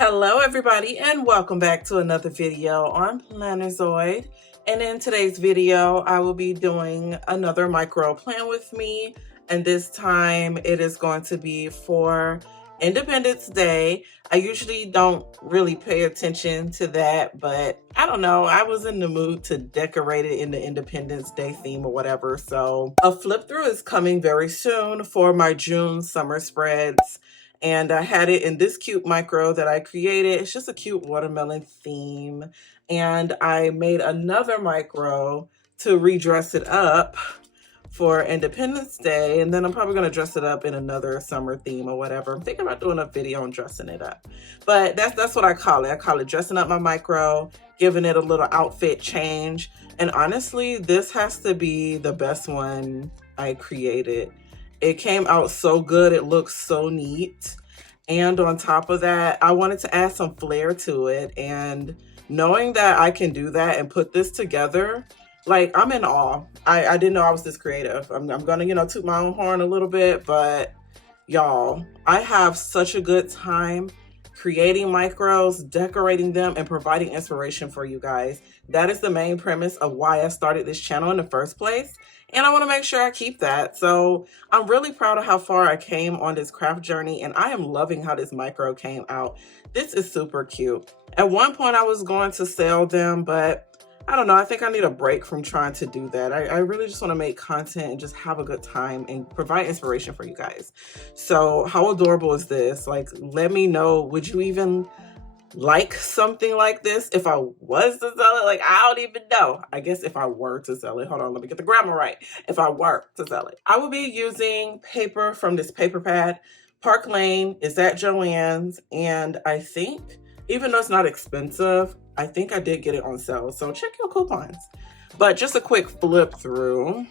Hello everybody and welcome back to another video on Plannerzoid. And in today's video, I will be doing another micro plan with me. And this time it is going to be for Independence Day. I usually don't really pay attention to that, but I don't know. I was in the mood to decorate it in the Independence Day theme or whatever. So a flip through is coming very soon for my June summer spreads. And I had it in this cute micro that I created. It's just a cute watermelon theme. And I made another micro to redress it up for Independence Day. And then I'm probably gonna dress it up in another summer theme or whatever. I'm thinking about doing a video on dressing it up. But that's what I call it. I call it dressing up my micro, giving it a little outfit change. And honestly, this has to be the best one I created. It came out so good. It looks so neat. And on top of that, I wanted to add some flair to it. And knowing that I can do that and put this together, like, I'm in awe. I didn't know I was this creative. I'm gonna, toot my own horn a little bit, but y'all, I have such a good time creating micros, decorating them, and providing inspiration for you guys. That is the main premise of why I started this channel in the first place. And I want to make sure I keep that. So I'm really proud of how far I came on this craft journey, and I am loving how this micro came out. This is super cute. At one point I was going to sell them, but I don't know. I think I need a break from trying to do that. I really just want to make content and just have a good time and provide inspiration for you guys. So how adorable is this? Like, let me know, would you even like something like this if I was to sell it? Like, I don't even know. I guess if I were to sell it, hold on, let me get the grammar right. If I were to sell it, I will be using paper from this paper pad. Park Lane is at Joann's, and I think, even though it's not expensive, I think I did get it on sale. So check your coupons. But just a quick flip through.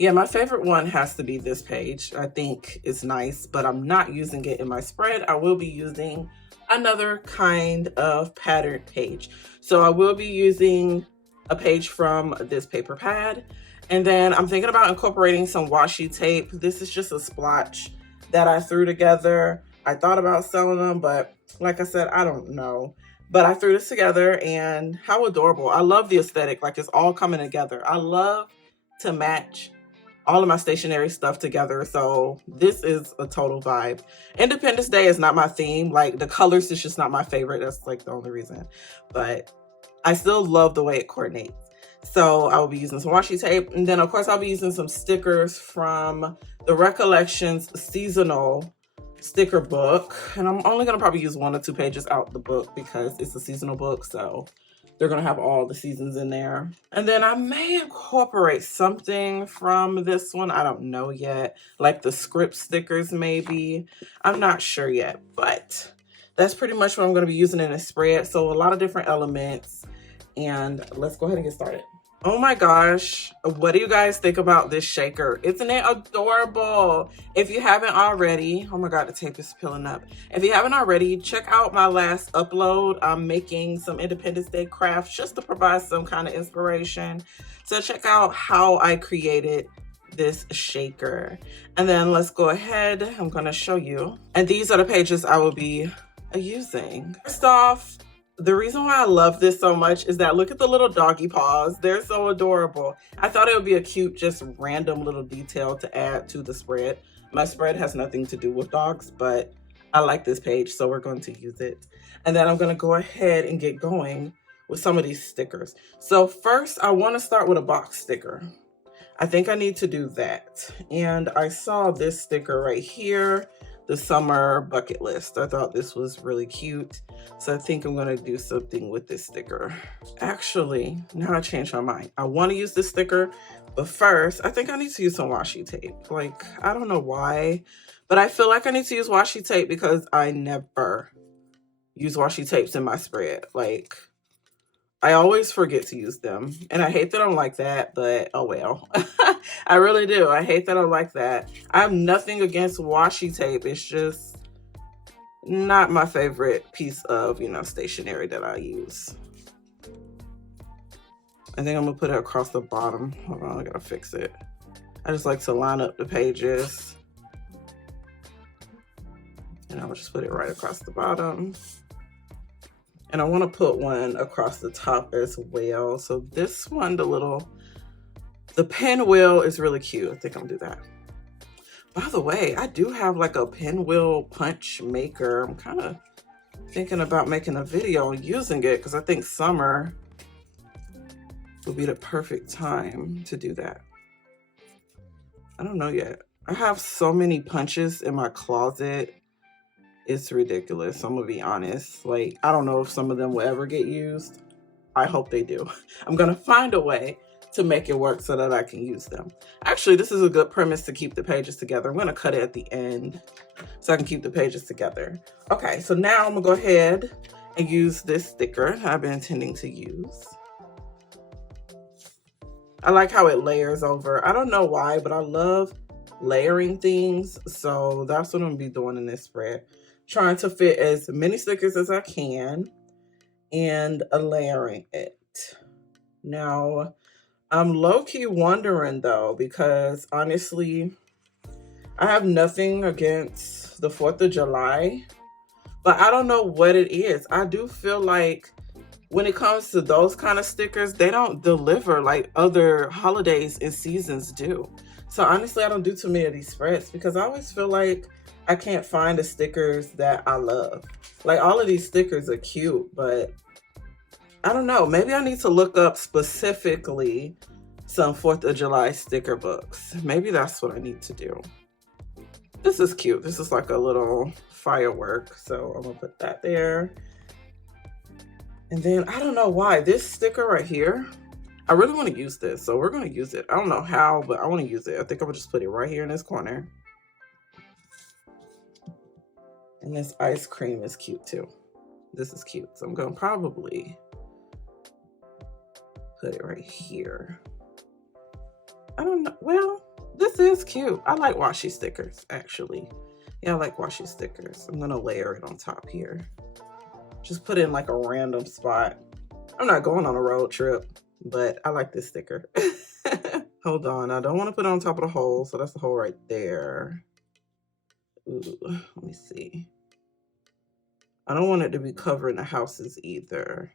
Yeah, my favorite one has to be this page. I think it's nice, but I'm not using it in my spread. I will be using another kind of pattern page. So I will be using a page from this paper pad. And then I'm thinking about incorporating some washi tape. This is just a splotch that I threw together. I thought about selling them, but like I said, I don't know. But I threw this together, and how adorable. I love the aesthetic, like it's all coming together. I love to match all of my stationery stuff together. So this is a total vibe. Independence Day is not my theme. Like, the colors is just not my favorite. That's like the only reason. But I still love the way it coordinates. So I will be using some washi tape. And then of course I'll be using some stickers from the Recollections seasonal sticker book. And I'm only gonna probably use 1 or 2 pages out the book because it's a seasonal book. So they're gonna have all the seasons in there. And then I may incorporate something from this one. I don't know yet. Like the script stickers maybe. I'm not sure yet, but that's pretty much what I'm gonna be using in a spread. So a lot of different elements. And let's go ahead and get started. Oh my gosh, what do you guys think about this shaker? Isn't it adorable? If you haven't already, oh my God, the tape is peeling up. If you haven't already, check out my last upload. I'm making some Independence Day crafts just to provide some kind of inspiration. So check out how I created this shaker. And then let's go ahead, I'm gonna show you. And these are the pages I will be using. First off, the reason why I love this so much is that look at the little doggy paws. They're so adorable. I thought it would be a cute, just random little detail to add to the spread. My spread has nothing to do with dogs, but I like this page, so we're going to use it. And then I'm gonna go ahead and get going with some of these stickers. So first, I wanna start with a box sticker. I think I need to do that. And I saw this sticker right here, the summer bucket list. I thought this was really cute. So I think I'm gonna do something with this sticker. Actually, now I changed my mind. I wanna use this sticker, but first, I think I need to use some washi tape. Like, I don't know why, but I feel like I need to use washi tape because I never use washi tapes in my spread. Like, I always forget to use them. And I hate that I'm like that, but oh well. I really do. I hate that I'm like that. I have nothing against washi tape. It's just, Not my favorite piece of, you know, stationery that I use. I think I'm gonna put it across the bottom. Hold on, I gotta fix it. I just like to line up the pages. And I'll just put it right across the bottom. And I want to put one across the top as well. So this one, the pinwheel is really cute. I think I'm gonna do that. By the way, I do have like a pinwheel punch maker. I'm kind of thinking about making a video on using it because I think summer will be the perfect time to do that. I don't know yet. I have so many punches in my closet. It's ridiculous. I'm gonna be honest. Like, I don't know if some of them will ever get used. I hope they do. I'm gonna find a way to make it work so that I can use them. Actually, this is a good premise to keep the pages together. I'm gonna cut it at the end so I can keep the pages together. Okay, so now I'm gonna go ahead and use this sticker I've been intending to use. I like how it layers over. I don't know why, but I love layering things. So that's what I'm gonna be doing in this spread. Trying to fit as many stickers as I can and layering it. Now, I'm low-key wondering though, because honestly, I have nothing against the 4th of July, but I don't know what it is. I do feel like when it comes to those kind of stickers, they don't deliver like other holidays and seasons do. So honestly, I don't do too many of these spreads because I always feel like I can't find the stickers that I love. Like all of these stickers are cute, but I don't know. Maybe I need to look up specifically some 4th of July sticker books. Maybe that's what I need to do. This is cute. This is like a little firework. So I'm gonna put that there. And then I don't know why this sticker right here, I really want to use this. So we're going to use it. I don't know how, but I want to use it. I think I'm going to just put it right here in this corner. And this ice cream is cute too. This is cute. So I'm going to probably put it right here. I don't know. Well, this is cute. I like washi stickers, actually. Yeah, I like washi stickers. I'm going to layer it on top here. Just put it in like a random spot. I'm not going on a road trip, but I like this sticker. Hold on. I don't want to put it on top of the hole. So that's the hole right there. Ooh, let me see. I don't want it to be covering the houses either.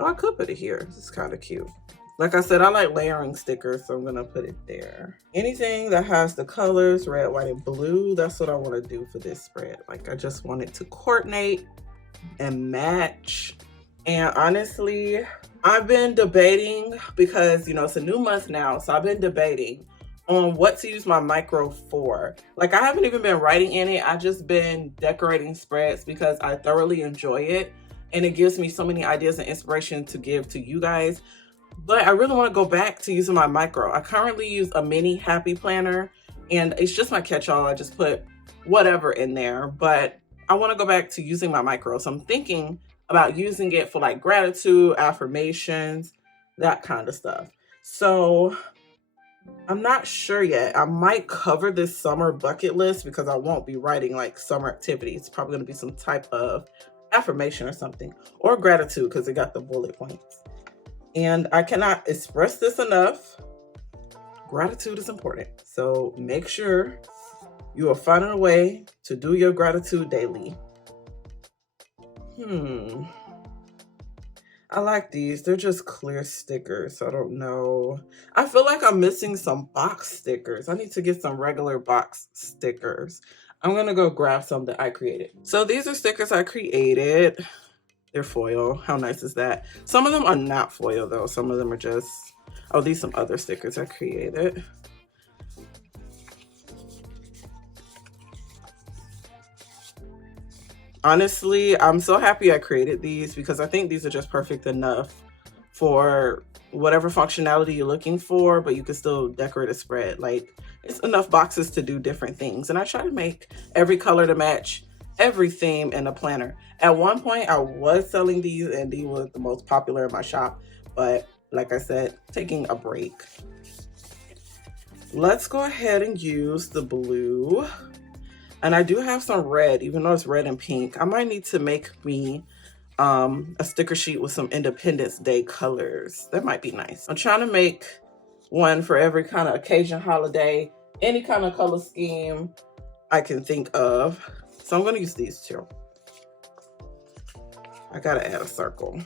Oh, I could put it here. This is kind of cute. Like I said, I like layering stickers, so I'm going to put it there. Anything that has the colors, red, white, and blue, that's what I want to do for this spread. Like, I just want it to coordinate and match. And honestly, I've been debating because, you know, it's a new month now, so I've been debating on what to use my micro for. Like, I haven't even been writing in it. I've just been decorating spreads because I thoroughly enjoy it. And it gives me so many ideas and inspiration to give to you guys. But I really want to go back to using my micro. I currently use a mini happy planner and it's just my catch-all. I just put whatever in there, but I want to go back to using my micro. So I'm thinking about using it for like gratitude, affirmations, that kind of stuff. So I'm not sure yet. I might cover this summer bucket list because I won't be writing like summer activities. It's probably going to be some type of affirmation or something, or gratitude because it got the bullet points. And I cannot express this enough. Gratitude is important. So make sure you are finding a way to do your gratitude daily. I like these. They're just clear stickers. I don't know. I feel like I'm missing some box stickers. I need to get some regular box stickers. I'm going to go grab some that I created. So these are stickers I created. They're foil. How nice is that? Some of them are not foil though. Some of them are just, oh, these some other stickers I created. Honestly, I'm so happy I created these because I think these are just perfect enough for whatever functionality you're looking for, but you can still decorate a spread. Like, it's enough boxes to do different things. And I try to make every color to match every theme in a planner. At one point, I was selling these and these were the most popular in my shop. But like I said, taking a break. Let's go ahead and use the blue. And I do have some red, even though it's red and pink. I might need to make me a sticker sheet with some Independence Day colors. That might be nice. I'm trying to make one for every kind of occasion, holiday, any kind of color scheme I can think of. So I'm going to use these two. I got to add a circle.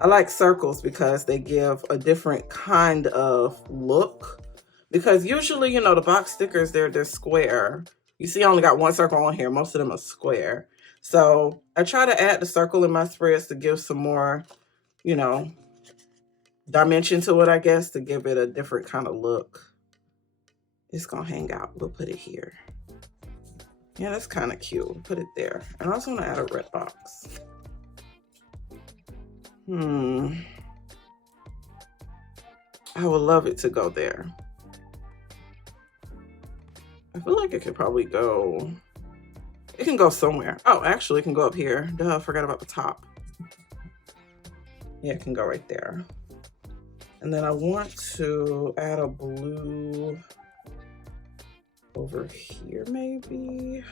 I like circles because they give a different kind of look. Because usually, you know, the box stickers, they're square. You see, I only got one circle on here. Most of them are square. So I try to add the circle in my spreads to give some more, you know, dimension to it, I guess, to give it a different kind of look. It's going to hang out. We'll put it here. Yeah, that's kind of cute. We'll put it there. And I also want to add a red box. I would love it to go there. I feel like it could probably go, it can go somewhere. Oh, actually it can go up here. Duh, I forgot about the top. Yeah, it can go right there. And then I want to add a blue over here maybe.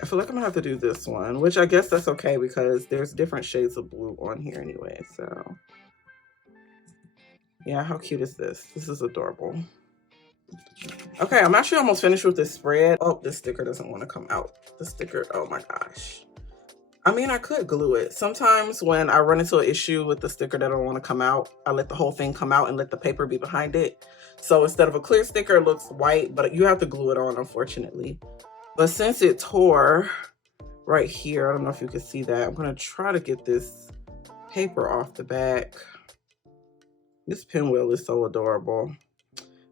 I feel like I'm gonna have to do this one, which I guess that's okay because there's different shades of blue on here anyway, so. Yeah, how cute is this? This is adorable. Okay, I'm actually almost finished with this spread. Oh, this sticker doesn't want to come out. The sticker, oh my gosh. I mean, I could glue it. Sometimes when I run into an issue with the sticker that don't want to come out, I let the whole thing come out and let the paper be behind it. So instead of a clear sticker, it looks white, but you have to glue it on, unfortunately. But since it tore right here, I don't know if you can see that, I'm gonna try to get this paper off the back. This pinwheel is so adorable.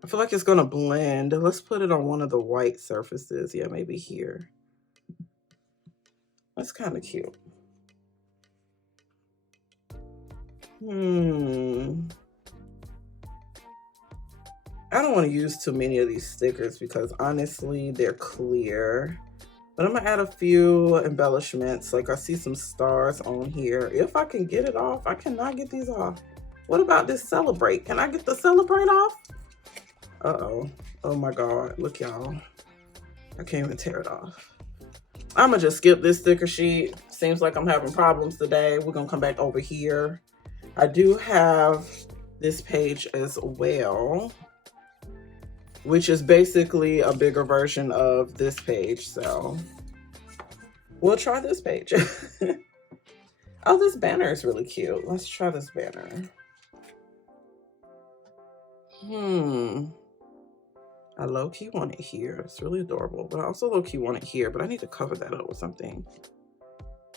I feel like it's gonna blend. Let's put it on one of the white surfaces. Yeah, maybe here. That's kind of cute. I don't want to use too many of these stickers because honestly, they're clear. But I'm gonna add a few embellishments. Like I see some stars on here. If I can get it off, I cannot get these off. What about this celebrate? Can I get the celebrate off? Uh-oh. Oh my God, look y'all. I can't even tear it off. I'm gonna just skip this sticker sheet. Seems like I'm having problems today. We're gonna come back over here. I do have this page as well, which is basically a bigger version of this page. So we'll try this page. Oh, this banner is really cute. Let's try this banner. I low-key want it here. It's really adorable, but I also low-key want it here, but I need to cover that up with something.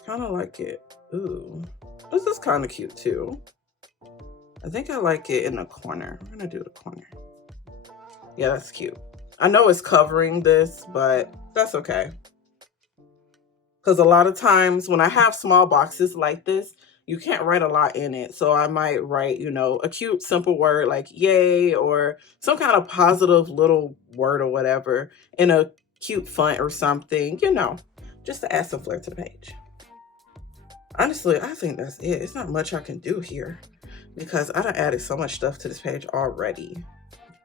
Kind of like it. Ooh, this is kind of cute too. I think I like it in the corner. I'm gonna do the corner. Yeah, that's cute. I know it's covering this, but that's okay. Because a lot of times when I have small boxes like this, you can't write a lot in it. So I might write, you know, a cute, simple word like yay, or some kind of positive little word or whatever in a cute font or something, you know, just to add some flair to the page. Honestly, I think that's it. It's not much I can do here because I done added so much stuff to this page already.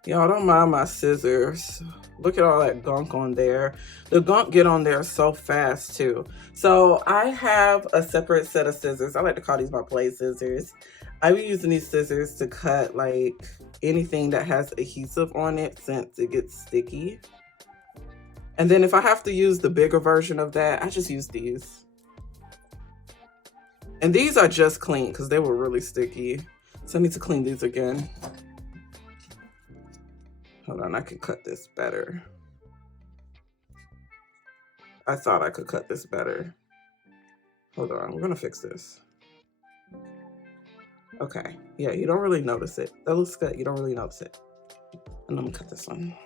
Y'all don't mind my scissors. Look at all that gunk on there. The gunk get on there so fast too. So I have a separate set of scissors. I like to call these my play scissors. I be using these scissors to cut like anything that has adhesive on it since it gets sticky. And then if I have to use the bigger version of that, I just use these. And these are just clean because they were really sticky. So I need to clean these again. Hold on, I can cut this better. I thought I could cut this better. Hold on, we're gonna fix this. Okay, yeah, you don't really notice it. That looks good, you don't really notice it. And let me cut this one.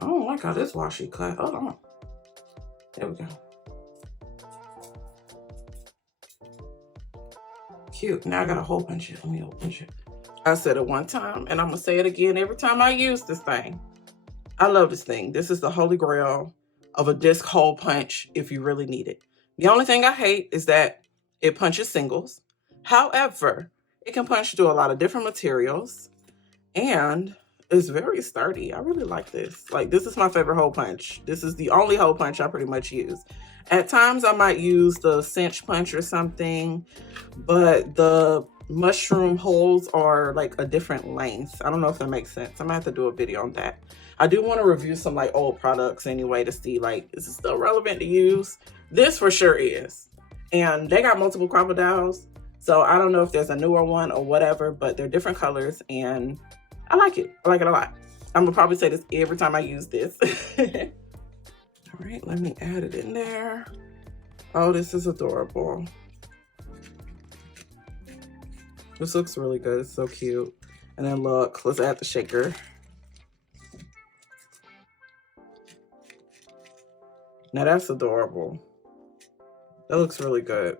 I don't like how this washi cut. Hold on. There we go. Cute, now I got a whole bunch of it. Let me open it. I said it one time, and I'm gonna say it again every time I use this thing. I love this thing. This is the holy grail of a disc hole punch if you really need it. The only thing I hate is that It punches singles. However, it can punch through a lot of different materials and it's very sturdy. I really like this. Like, this is my favorite hole punch. This is the only hole punch I pretty much use. At times I might use the cinch punch or something, but the mushroom holes are like a different length. I don't know if that makes sense. I'm gonna have to do a video on that. I do want to review some like old products anyway to see like, is it still relevant to use? This for sure is. And they got multiple crocodiles. So I don't know if there's a newer one or whatever, but they're different colors and I like it. I like it a lot. I'm gonna probably say this every time I use this. All right, let me add it in there. Oh, this is adorable. This looks really good. It's so cute. And then look, let's add the shaker. Now that's adorable. That looks really good.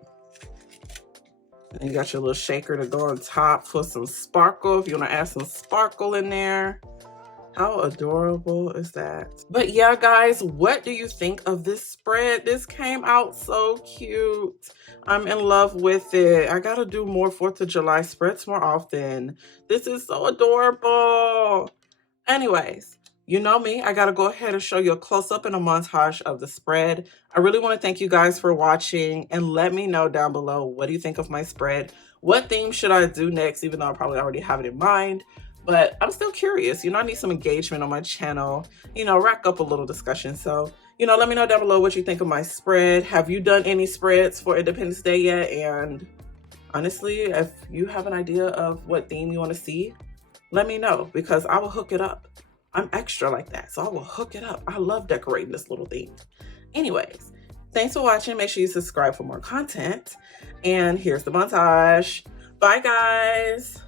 And you got your little shaker to go on top for some sparkle if you want to add some sparkle in there. How adorable is that? But yeah, guys, what do you think of this spread? This came out so cute. I'm in love with it. I gotta do more 4th of July spreads more often. This is so adorable. Anyways, you know me, I gotta go ahead and show you a close-up and a montage of the spread. I really want to thank you guys for watching and let me know down below, what do you think of my spread? What theme should I do next, even though I probably already have it in mind? But I'm still curious, you know, I need some engagement on my channel, you know, rack up a little discussion. So, you know, let me know down below what you think of my spread. Have you done any spreads for Independence Day yet? And honestly, if you have an idea of what theme you want to see, let me know because I will hook it up. I'm extra like that, so I will hook it up. I love decorating this little thing. Anyways, thanks for watching. Make sure you subscribe for more content. And here's the montage. Bye, guys.